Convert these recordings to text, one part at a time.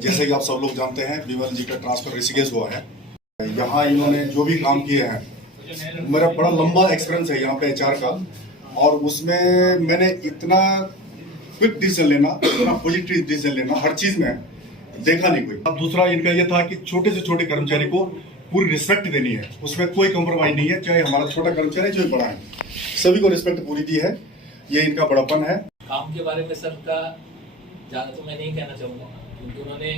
जैसे कि आप सब लोग जानते हैं, विमल जी का ट्रांसफर ऋषिकेश हुआ है। यहाँ इन्होंने जो भी काम किए हैं, मेरा बड़ा लंबा एक्सपीरियंस है यहाँ पे एचआर का, और उसमें मैंने इतना क्विक डिसीजन लेना, इतना पॉजिटिव डिसीजन लेना हर चीज में देखा नहीं कोई। अब दूसरा इनका ये था कि छोटे से छोटे कर्मचारी को पूरी रिस्पेक्ट देनी है, उसमें कोई कॉम्प्रोमाइज नहीं है, चाहे हमारा छोटा कर्मचारी जो बड़ा है, सभी को रिस्पेक्ट पूरी दी है। ये इनका बड़ापन है। काम के बारे में सर का ज़्यादा तो मैं नहीं कहना चाहूँगा, क्योंकि उन्होंने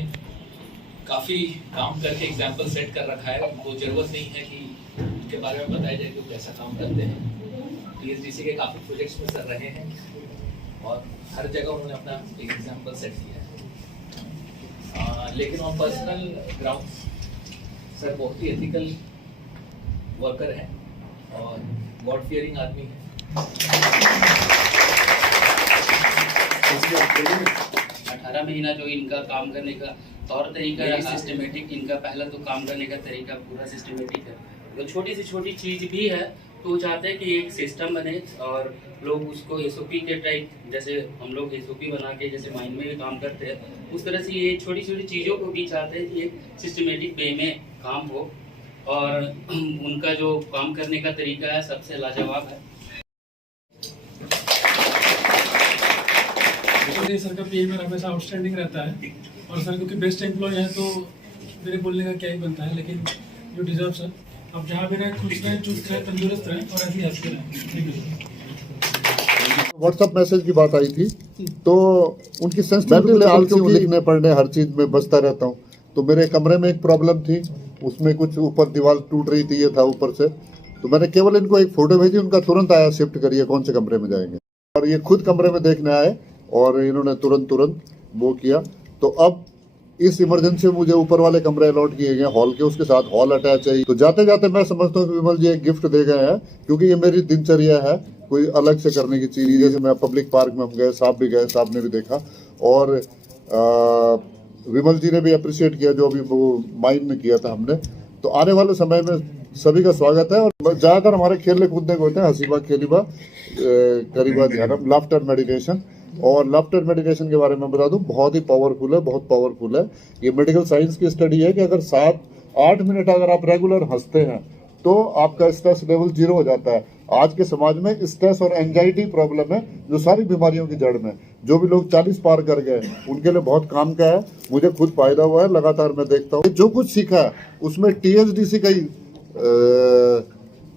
काफ़ी काम करके एग्जाम्पल सेट कर रखा है। उनको ज़रूरत नहीं है कि उनके बारे में बताया जाए कि वो कैसा काम करते हैं। टीएसडीसी के काफ़ी प्रोजेक्ट्स में सर रहे हैं और हर जगह उन्होंने अपना एक एग्जाम्पल सेट किया है। लेकिन ऑन पर्सनल ग्राउंड सर बहुत ही एथिकल वर्कर हैं और गॉड फियरिंग आदमी है। 18 महीना जो इनका काम करने का तौर तरीका है, सिस्टमेटिक इनका पहला तो काम करने का तरीका पूरा सिस्टमेटिक है। तो छोटी से छोटी चीज़ भी है तो वो चाहते हैं कि एक सिस्टम बने और लोग उसको एसओपी के टाइप, जैसे हम लोग एसओपी बना के जैसे माइंड में भी काम करते हैं, उस तरह से ये छोटी छोटी चीज़ों को भी चाहते हैं कि एक सिस्टमेटिक वे में काम हो। और उनका जो काम करने का तरीका है सबसे लाजवाब है। सर का पीए मेरा हमेशा आउटस्टैंडिंग रहता है और सर क्योंकि बेस्ट एम्प्लॉय है तो मेरे बोलने का क्या ही बनता है, लेकिन यू डिजर्व सर। अब जहाँ भी रहे खुश रहें, चुस्त रहें, तंदुरुस्त रहें और ऐसे ही हंसते रहें। व्हाट्सएप मैसेज की बात आई थी तो उनकी सेंसिटिविटी लिखने पढ़ने हर चीज में बचता रहता हूँ। तो मेरे कमरे में एक प्रॉब्लम थी, उसमें कुछ ऊपर दीवार टूट रही थी, ये था ऊपर से, तो मैंने केवल इनको एक फोटो भेजी, उनका तुरंत आया शिफ्ट करिए कौन से कमरे में जाएंगे, और ये खुद कमरे में देखने आए और इन्होंने तुरंत वो किया। तो अब इस इमरजेंसी में मुझे ऊपर वाले कमरे अलॉट किए गए हॉल के, उसके साथ हॉल अटैच है। तो जाते जाते मैं समझता हूँ कि विमल जी एक गिफ्ट दे गए हैं, क्योंकि ये मेरी दिनचर्या है कोई अलग से करने की चीज। जैसे मैं पब्लिक पार्क में हम गए, साहब भी गए, साहब ने भी देखा, और विमल जी ने भी अप्रिशिएट किया जो अभी वो माइंड में किया था हमने। तो आने वाले समय में सभी का स्वागत है। और ज्यादातर हमारे खेलने कूदने को होते हैं, हसीबा खेलीबा करीबा ध्यानम, लाफ्टर मेडिटेशन। और लाफ्टर मेडिटेशन के बारे में बता दूं, बहुत ही पावरफुल है, बहुत पावरफुल है। ये मेडिकल साइंस की स्टडी है कि अगर 7-8 मिनट अगर आप रेगुलर हंसते हैं तो आपका स्ट्रेस लेवल 0 हो जाता है। आज के समाज में स्ट्रेस और एंजाइटी प्रॉब्लम है जो सारी बीमारियों की जड़ में। जो भी लोग 40 पार कर गए उनके लिए बहुत काम का है, मुझे खुद फायदा हुआ है, लगातार मैं देखता हूँ। जो कुछ सीखा है उसमें टीएसडीसी का ही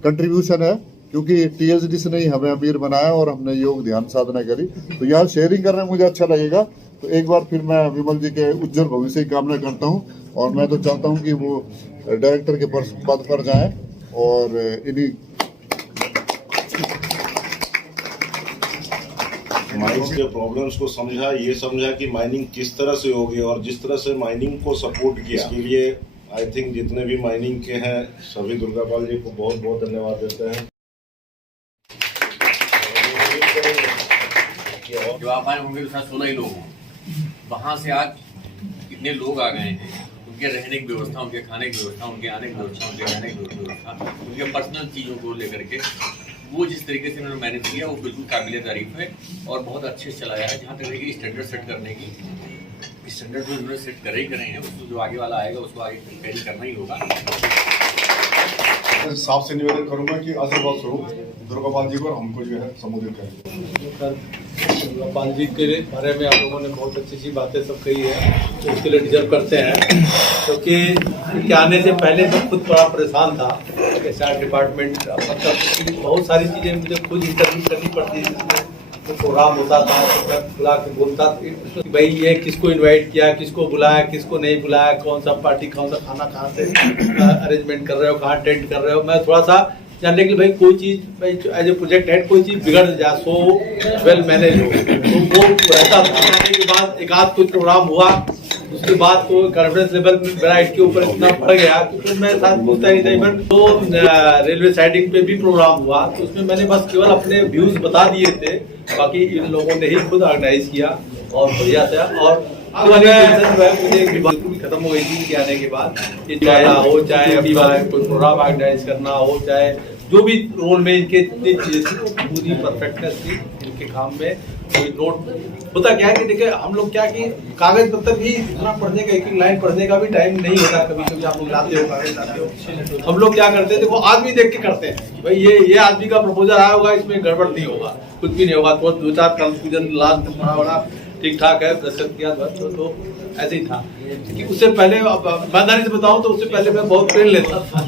कंट्रीब्यूशन है, क्योंकि टीएसडीसी ने ही हमें अमीर बनाया और हमने योग ध्यान साधना करी। तो यहाँ शेयरिंग करने में मुझे अच्छा लगेगा। तो एक बार फिर मैं विमल जी के उज्जवल भविष्य की कामना करता हूँ, और मैं तो चाहता हूँ कि वो डायरेक्टर के पद पर जाएं और इन्हीं माइनिंग के प्रॉब्लम्स को समझा, ये समझा कि माइनिंग किस तरह से होगी, और जिस तरह से माइनिंग को सपोर्ट किया, इसके लिए आई थिंक जितने भी माइनिंग के हैं सभी दुर्गापाल जी को बहुत बहुत धन्यवाद देते हैं। जो आप आए होंगे तो शायद 16 ही लोग हों, वहाँ से आज कितने लोग आ गए हैं, उनके रहने की व्यवस्था, उनके खाने की व्यवस्था, उनके आने की व्यवस्था, उनके रहने की व्यवस्था, उनके पर्सनल चीज़ों को लेकर के वो जिस तरीके से उन्होंने मैनेज किया वो बिल्कुल काबिल तारीफ है और बहुत अच्छे से चलाया है। जहाँ तक कि स्टैंडर्ड सेट करने की स्टैंडर्ड जो उन्होंने सेट करे ही करे हैं, उसको जो आगे वाला आएगा उसको आगे कैरी करना ही होगा। साहब से निवेदन करूंगा कि आशीर्वाद स्वरूप दुर्गापाल जी को हमको जो है संबोधित करें। दुर्गापाल जी के बारे में आप लोगों ने बहुत अच्छी अच्छी बातें सब कही है, तो उसके लिए डिजर्व करते हैं, क्योंकि इनके आने से पहले मैं खुद बड़ा परेशान था। एचआर डिपार्टमेंट मतलब बहुत सारी चीज़ें मुझे खुद इंटरव्यू करनी पड़ती थी, जिसमें तो प्रोग्राम होता था तो मैं बुला के बोलता था कि भाई ये किसको इनवाइट किया, किसको बुलाया, किसको नहीं बुलाया, कौन सा पार्टी, कौन सा खाना कहाँ से अरेंजमेंट कर रहे हो, कहाँ टेंट कर रहे हो। मैं थोड़ा सा जानने के लिए भाई कोई चीज़ भाई एज ए प्रोजेक्ट हेड कोई चीज़ बिगड़ जाए, सो वेल मैनेज हो, तो वो रहता था। आने के बाद एक आध कोई प्रोग्राम हुआ, उसके बाद तो कॉन्फिडेंस लेवल ब्राइट के ऊपर इतना बढ़ गया कि फिर मैं साथ बोलता ही था। इवन तो रेलवे साइडिंग पे भी प्रोग्राम हुआ तो उसमें मैंने बस केवल अपने व्यूज बता दिए थे, बाकी इन लोगों ने ही खुद ऑर्गेनाइज किया और बढ़िया था। और मुझे बिल्कुल खत्म हो गई थी आने के बाद, चाहे हो चाहे अभी कोई प्रोग्राम ऑर्गेनाइज करना हो, चाहे जो भी रोल में इनके पूरी परफेक्टनेस थी इनके काम में। कोई नोट होता क्या है कि देखिए हम लोग क्या कि कागज पत्तर भी इतना पढ़ने का, एक एक लाइन पढ़ने का भी टाइम नहीं होता। कभी कभी आप लोग लाते हो कागज लाते हो, हम लोग क्या करते थे वो आदमी देख के करते हैं, भाई ये आदमी का प्रपोजल आया होगा, इसमें गड़बड़ नहीं होगा, कुछ भी नहीं होगा, तो 2-4 कंफ्यूजन लास्ट बड़ा ठीक ठाक है, दस्तखत किया बस, तो ऐसे ही था। कि उससे पहले ईमानदारी से बताऊं तो उससे पहले मैं बहुत पेन लेता था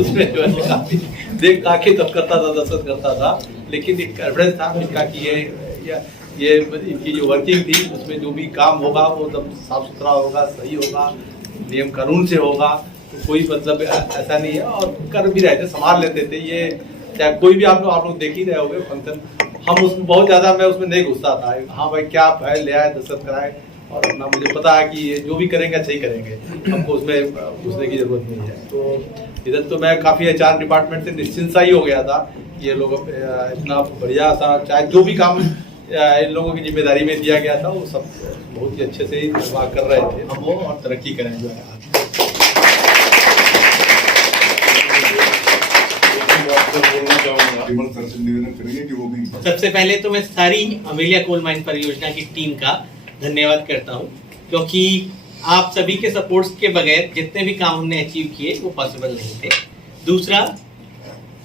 उसमें जो है काफी देख ताकि तब करता था, दस्तखत करता था, लेकिन एक कॉन्फिडेंस था इनका कि ये इनकी जो वर्किंग थी उसमें जो भी काम होगा वो एकदम साफ सुथरा होगा, सही होगा, नियम कानून से होगा, तो कोई मतलब ऐसा नहीं है। और कर भी रहे थे, संभाल लेते थे। ये चाहे कोई भी आप लोग देख ही रहे होंगे फंक्शन, हम उसमें बहुत ज्यादा मैं उसमें नहीं घुसता था। हाँ भाई क्या है, ले आए, दस्तखत कराए, और अपना मुझे पता है कि ये जो भी करेंगे अच्छा ही करेंगे, हमको उसमें घुसने की जरूरत नहीं है। तो इधर तो मैं काफी HR डिपार्टमेंट से निश्चिंत सा ही हो गया था। ये लोग इतना बढ़िया सा, चाहे जो भी काम इन लोगों की जिम्मेदारी में दिया गया था वो सब बहुत ही अच्छे से निर्वाह कर रहे थे। हम वो और तरक्की करें जो है। निवेदन करेंगे कि वो भी सबसे पहले तो मैं सारी अमेलिया कोल माइन परियोजना की टीम का धन्यवाद करता हूं, क्योंकि आप सभी के सपोर्ट्स के बगैर जितने भी काम हमने अचीव किए वो पॉसिबल नहीं थे। दूसरा,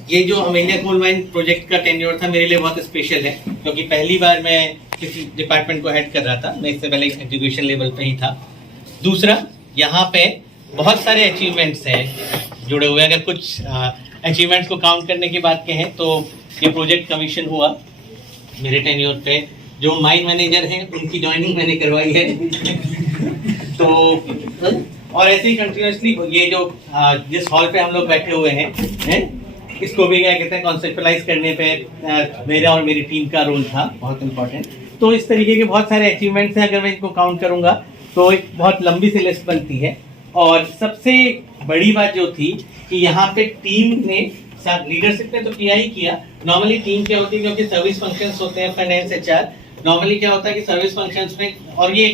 ये जो अमेलिया कोल माइन प्रोजेक्ट का टेन्योर था मेरे लिए बहुत स्पेशल है, क्योंकि पहली बार मैं किसी डिपार्टमेंट को हेड कर रहा था, मैं इससे पहले एजुकेशन लेवल पे ही था। दूसरा, यहाँ पे बहुत सारे अचीवमेंट्स हैं जुड़े हुए। अगर कुछ अचीवमेंट्स को काउंट करने की बात कहें तो ये प्रोजेक्ट कमीशन हुआ मेरे टेन्योर पे। जो माइन मैनेजर हैं उनकी ज्वाइनिंग मैंने करवाई है तो और ऐसे ही कंटिन्यूसली ये जो जिस हॉल पे हम लोग बैठे हुए हैं इसको भी क्या कहते हैं कॉन्सेप्चुअलाइज करने पे मेरा और मेरी टीम का रोल था बहुत इम्पोर्टेंट। तो इस तरीके के बहुत सारे अचीवमेंट्स हैं, अगर मैं इनको काउंट करूंगा तो एक बहुत लंबी सी लिस्ट बनती है। और सबसे बड़ी बात जो थी कि यहाँ पे टीम ने, लीडरशिप ने तो किया ही किया। नॉर्मली टीम क्या होती है, क्योंकि सर्विस फंक्शंस होते हैं, फाइनेंस HR, नॉर्मली क्या होता है कि सर्विस फंक्शंस में, और ये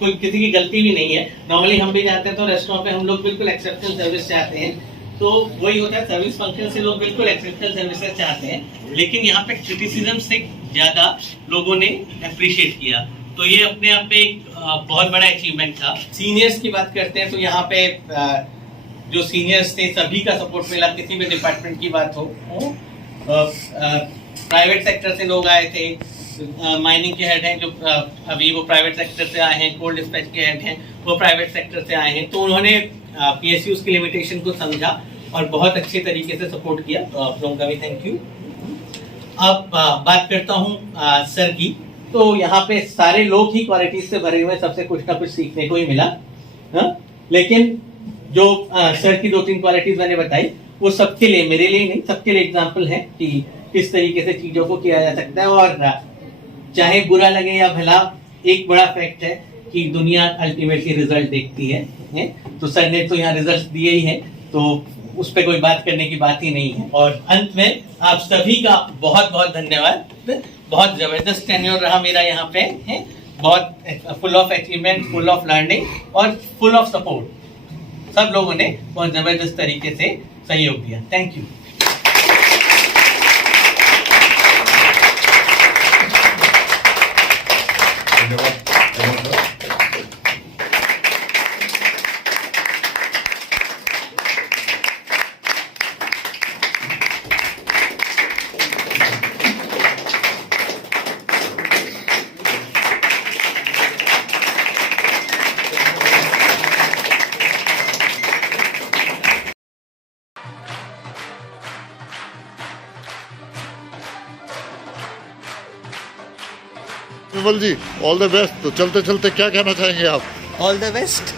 कोई किसी की गलती भी नहीं है, नॉर्मली हम भी जाते हैं तो रेस्टोरेंट पे हम लोग बिल्कुल एक्सेप्शनल सर्विस चाहते हैं, तो वही होता है सर्विस फंक्शन से लोग बिल्कुल एक्सेप्शनल सर्विसेज चाहते हैं। लेकिन यहाँ पे क्रिटिसिज्म से ज्यादा लोगों ने अप्रिशिएट किया, तो ये अपने आप में एक बहुत बड़ा अचीवमेंट था। सीनियर्स की बात करते हैं तो यहाँ पे जो सीनियर्स थे सभी का सपोर्ट मिला, किसी भी डिपार्टमेंट की बात हो। प्राइवेट सेक्टर से लोग आए थे, माइनिंग के हेड हैं जो अभी वो प्राइवेट सेक्टर से आए हैं, कोल्ड डिस्पैच के हेड हैं वो प्राइवेट सेक्टर से आए हैं, तो उन्होंने PSUs की लिमिटेशन को समझा और बहुत अच्छे तरीके से सपोर्ट किया, तो आप लोगों का भी थैंक यू। अब बात करता हूँ सर की, तो यहाँ पे सारे लोग ही क्वालिटीज से भरे हुए, सबसे कुछ ना कुछ सीखने को ही मिला। लेकिन जो सर की 2-3 क्वालिटीज मैंने बताई वो सबके लिए, मेरे लिए नहीं, सबके लिए एग्जाम्पल है कि किस तरीके से चीजों को किया जा सकता है। और चाहे बुरा लगे या भला, एक बड़ा फैक्ट है कि दुनिया अल्टीमेटली रिजल्ट देखती है, तो सर ने तो यहाँ रिजल्ट दिए ही हैं, तो उस पर कोई बात करने की बात ही नहीं है। और अंत में आप सभी का बहुत बहुत धन्यवाद। बहुत जबरदस्त टेन्योर रहा मेरा यहाँ पे है, बहुत full of achievement, full of learning और फुल ऑफ सपोर्ट। सब लोगों ने बहुत जबरदस्त तरीके से सहयोग दिया। Thank you. Vimal ji, all the best. तो चलते चलते क्या कहना चाहेंगे आप? All the best.